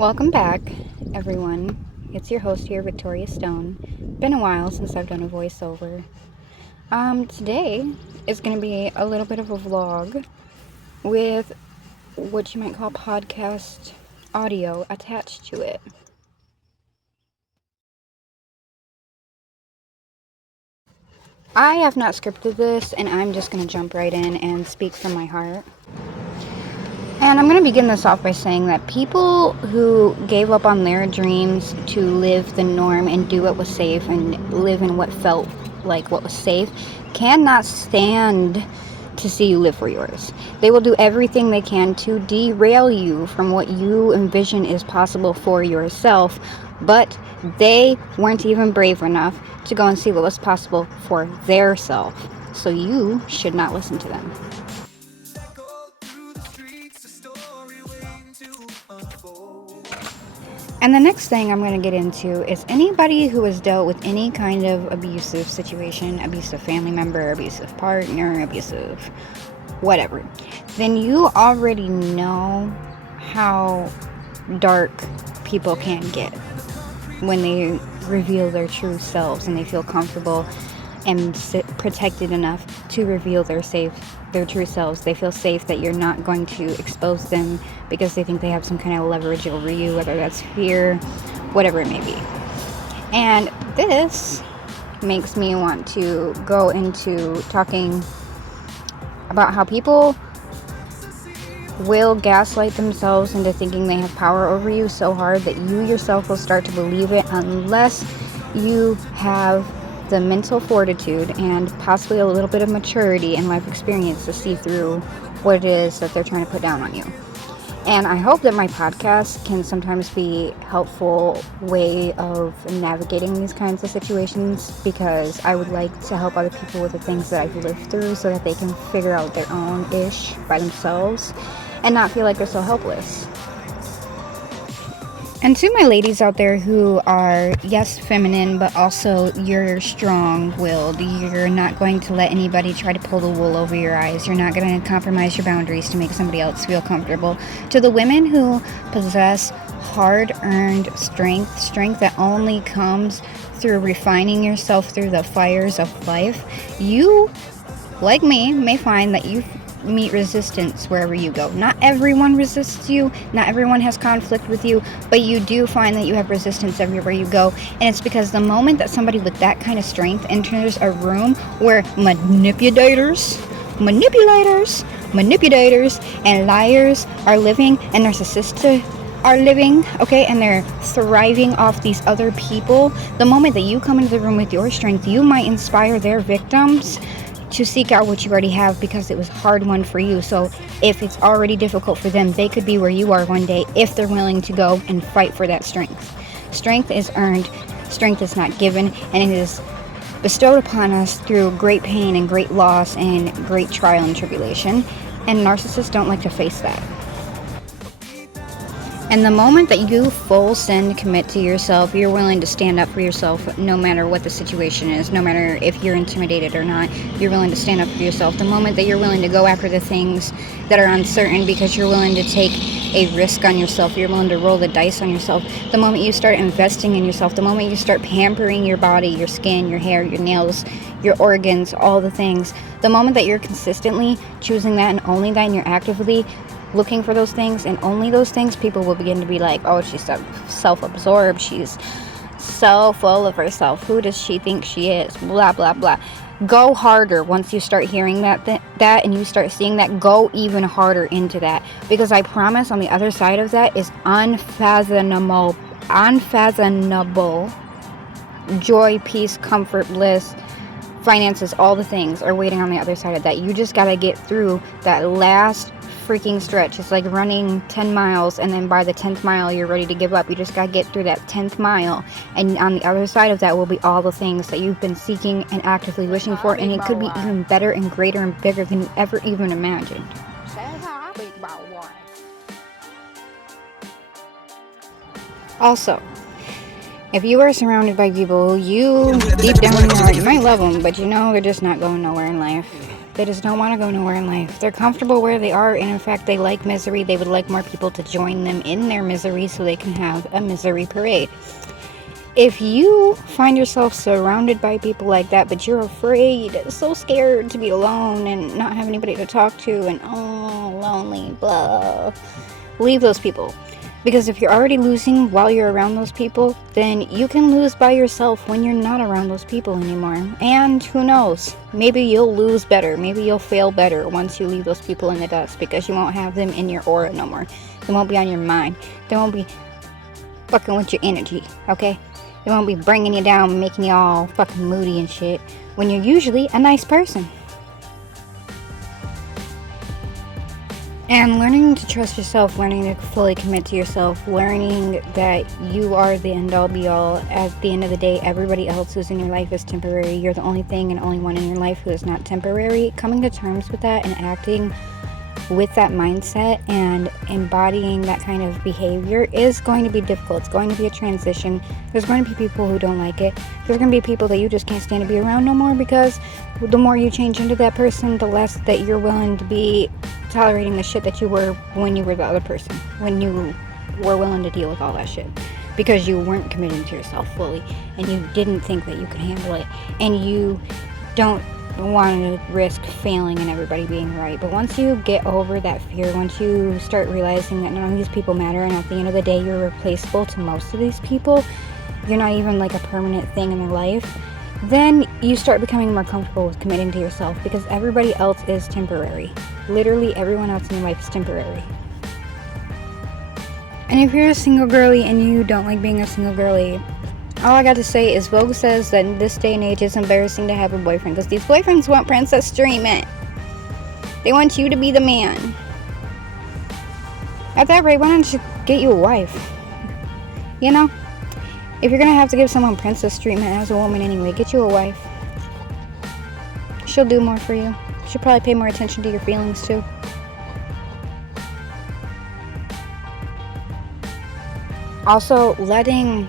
Welcome back, everyone. It's your host here, Victoria Stone. Been a while since I've done a voiceover. Today is going to be a little bit of a vlog with what you might call podcast audio attached to it. I have not scripted this, and I'm just going to jump right in and speak from my heart. And I'm going to begin this off by saying that people who gave up on their dreams to live the norm and do what was safe and live in what felt like what was safe cannot stand to see you live for yours. They will do everything they can to derail you from what you envision is possible for yourself, but they weren't even brave enough to go and see what was possible for their self. So you should not listen to them. And the next thing I'm going to get into is anybody who has dealt with any kind of abusive situation, abusive family member, abusive partner, abusive whatever, then you already know how dark people can get when they reveal their true selves and they feel comfortable and protected enough to reveal their true selves. They feel safe that you're not going to expose them because they think they have some kind of leverage over you, whether that's fear, whatever it may be. And this makes me want to go into talking about how people will gaslight themselves into thinking they have power over you so hard that you yourself will start to believe it unless you have the mental fortitude and possibly a little bit of maturity and life experience to see through what it is that they're trying to put down on you. And I hope that my podcast can sometimes be a helpful way of navigating these kinds of situations, because I would like to help other people with the things that I've lived through so that they can figure out their own ish by themselves and not feel like they're so helpless. And to my ladies out there who are, yes, feminine, but also you're strong-willed. You're not going to let anybody try to pull the wool over your eyes. You're not going to compromise your boundaries to make somebody else feel comfortable. To the women who possess hard-earned strength that only comes through refining yourself through the fires of life, you, like me, may find that you meet resistance wherever you go. Not everyone resists you, not everyone has conflict with you, but you do find that you have resistance everywhere you go. And it's because the moment that somebody with that kind of strength enters a room where manipulators, and liars are living, and narcissists are living, okay, and they're thriving off these other people, the moment that you come into the room with your strength, you might inspire their victims to seek out what you already have, because it was a hard one for you. So if it's already difficult for them, they could be where you are one day if they're willing to go and fight for that strength. Strength is earned, strength is not given, and it is bestowed upon us through great pain and great loss and great trial and tribulation, and narcissists don't like to face that. And the moment that you full send commit to yourself, you're willing to stand up for yourself no matter what the situation is, no matter if you're intimidated or not, you're willing to stand up for yourself. The moment that you're willing to go after the things that are uncertain because you're willing to take a risk on yourself, you're willing to roll the dice on yourself, the moment you start investing in yourself, the moment you start pampering your body, your skin, your hair, your nails, your organs, all the things, the moment that you're consistently choosing that and only that, and you're actively looking for those things and only those things, people will begin to be like, oh, she's self-absorbed, she's so full of herself, who does she think she is, blah blah blah. Go harder. Once you start hearing that and you start seeing that, go even harder into that, because I promise on the other side of that is unfathomable joy, peace, comfort, bliss, finances, all the things are waiting on the other side of that. You just gotta get through that last freaking stretch. It's like running 10 miles and then by the 10th mile you're ready to give up. You just gotta get through that 10th mile, and on the other side of that will be all the things that you've been seeking and actively wishing for, and it could be even better and greater and bigger than you ever even imagined. Also, if you are surrounded by people who you deep down in your heart, you might love them, but you know they're just not going nowhere in life. They just don't want to go nowhere in life. They're comfortable where they are, and in fact, they like misery. They would like more people to join them in their misery so they can have a misery parade. If you find yourself surrounded by people like that, but you're afraid, so scared to be alone and not have anybody to talk to, and lonely, blah, leave those people. Because if you're already losing while you're around those people, then you can lose by yourself when you're not around those people anymore. And who knows, maybe you'll lose better, maybe you'll fail better once you leave those people in the dust, because you won't have them in your aura no more. They won't be on your mind. They won't be fucking with your energy, okay? They won't be bringing you down, making you all fucking moody and shit, when you're usually a nice person. And learning to trust yourself, learning to fully commit to yourself, learning that you are the end-all be-all. At the end of the day, everybody else who's in your life is temporary. You're the only thing and only one in your life who is not temporary. Coming to terms with that and acting with that mindset and embodying that kind of behavior is going to be difficult. It's going to be a transition. There's going to be people who don't like it. There's going to be people that you just can't stand to be around no more, because the more you change into that person, the less that you're willing to be tolerating the shit that you were when you were the other person, when you were willing to deal with all that shit, because you weren't committing to yourself fully and you didn't think that you could handle it, and you don't want to risk failing and everybody being right. But once you get over that fear, once you start realizing that none of these people matter, and at the end of the day you're replaceable to most of these people, you're not even like a permanent thing in their life, then you start becoming more comfortable with committing to yourself, because everybody else is temporary. Literally everyone else in your life is temporary. And if you're a single girly and you don't like being a single girly, all I got to say is Vogue says that in this day and age it's embarrassing to have a boyfriend, because these boyfriends want princess treatment. They want you to be the man. At that rate, why don't you get you a wife? You know? If you're gonna have to give someone princess treatment as a woman anyway, get you a wife. She'll do more for you. She'll probably pay more attention to your feelings too. Also, letting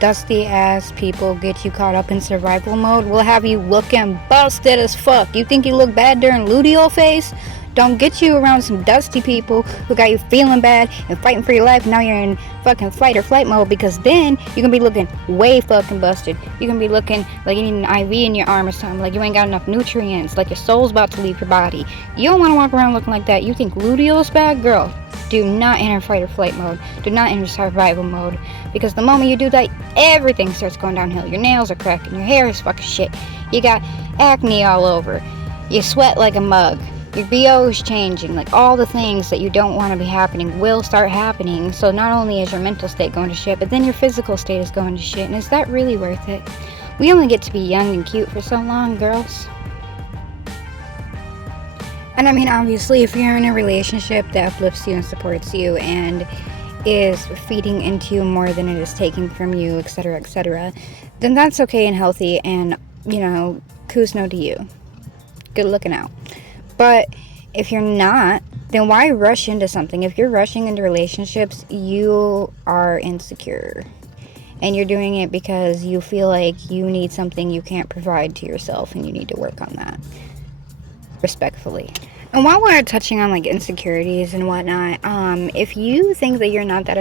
dusty ass people get you caught up in survival mode will have you looking busted as fuck. You think you look bad during luteal phase? Don't get you around some dusty people who got you feeling bad and fighting for your life. Now you're in fucking fight or flight mode, because then you're gonna be looking way fucking busted. You're gonna be looking like you need an IV in your arm or something, like you ain't got enough nutrients, like your soul's about to leave your body. You don't want to walk around looking like that. You think luteal is bad? Girl, do not enter fight or flight mode. Do not enter survival mode, because the moment you do that, everything starts going downhill. Your nails are cracking, your hair is fucking shit, you got acne all over, you sweat like a mug, your BO is changing. Like, all the things that you don't want to be happening will start happening. So not only is your mental state going to shit, but then your physical state is going to shit. And is that really worth it? We only get to be young and cute for so long, girls. And I mean, obviously, if you're in a relationship that uplifts you and supports you and is feeding into you more than it is taking from you, etc., then that's okay and healthy, and, you know, kudos to you. Good looking out. But if you're not, then why rush into something? If you're rushing into relationships, you are insecure. And you're doing it because you feel like you need something you can't provide to yourself, and you need to work on that. Respectfully. And while we're touching on like insecurities and whatnot, if you think that you're not that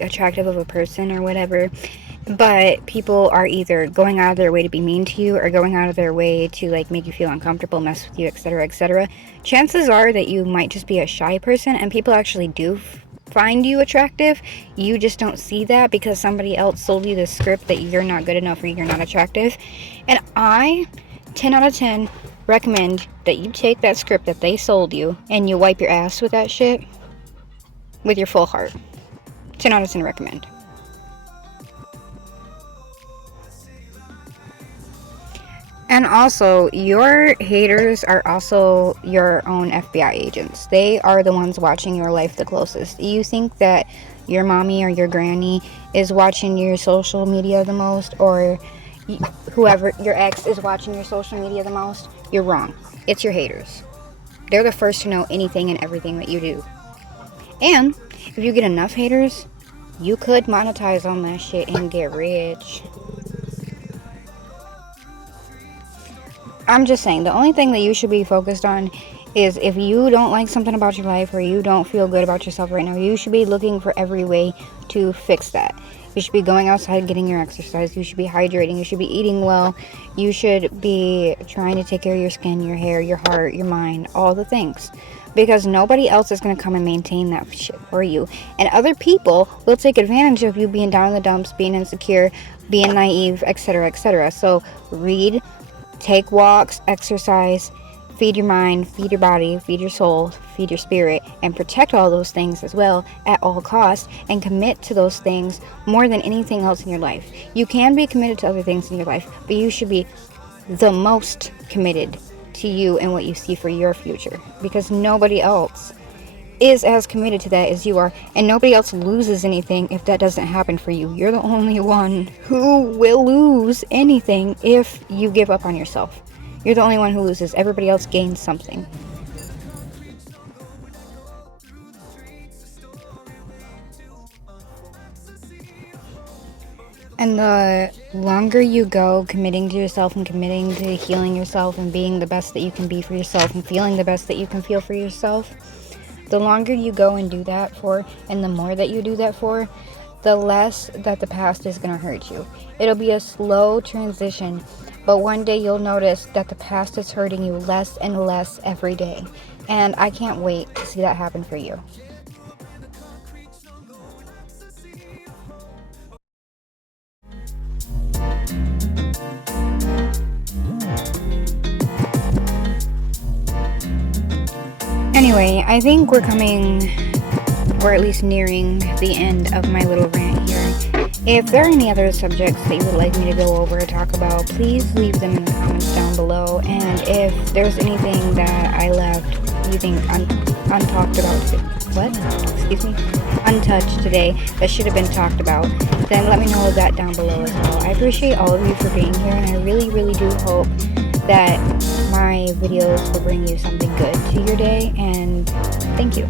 attractive of a person or whatever, but people are either going out of their way to be mean to you or going out of their way to like make you feel uncomfortable, mess with you, etc., chances are that you might just be a shy person, and people actually do find you attractive. You just don't see that because somebody else sold you the script that you're not good enough or you're not attractive. And I, 10 out of 10, recommend that you take that script that they sold you and you wipe your ass with that shit with your full heart. 10 out of 10 recommend. And also, your haters are also your own FBI agents. They are the ones watching your life the closest. You think that your mommy or your granny is watching your social media the most, or whoever, your ex, is watching your social media the most? You're wrong. It's your haters. They're the first to know anything and everything that you do. And if you get enough haters, you could monetize on that shit and get rich. I'm just saying, the only thing that you should be focused on is if you don't like something about your life or you don't feel good about yourself right now, you should be looking for every way to fix that. You should be going outside, getting your exercise. You should be hydrating. You should be eating well. You should be trying to take care of your skin, your hair, your heart, your mind, all the things. Because nobody else is going to come and maintain that shit for you. And other people will take advantage of you being down in the dumps, being insecure, being naive, etc., etc. So read, take walks, exercise, feed your mind, feed your body, feed your soul, feed your spirit, and protect all those things as well at all costs, and commit to those things more than anything else in your life. You can be committed to other things in your life, but you should be the most committed to you and what you see for your future, because nobody else is as committed to that as you are, and nobody else loses anything if that doesn't happen for you. You're the only one who will lose anything if you give up on yourself. You're the only one who loses. Everybody else gains something. And the longer you go committing to yourself and committing to healing yourself and being the best that you can be for yourself and feeling the best that you can feel for yourself, the longer you go and do that for, and the more that you do that for, the less that the past is going to hurt you. It'll be a slow transition, but one day you'll notice that the past is hurting you less and less every day. And I can't wait to see that happen for you. Anyway, I think we're at least nearing the end of my little rant here. If there are any other subjects that you would like me to go over or talk about, please leave them in the comments down below. And if there's anything that I left you think untalked about, untouched today that should have been talked about, then let me know that down below as well. I appreciate all of you for being here, and I really, really do hope that my videos will bring you something good to your day, and thank you.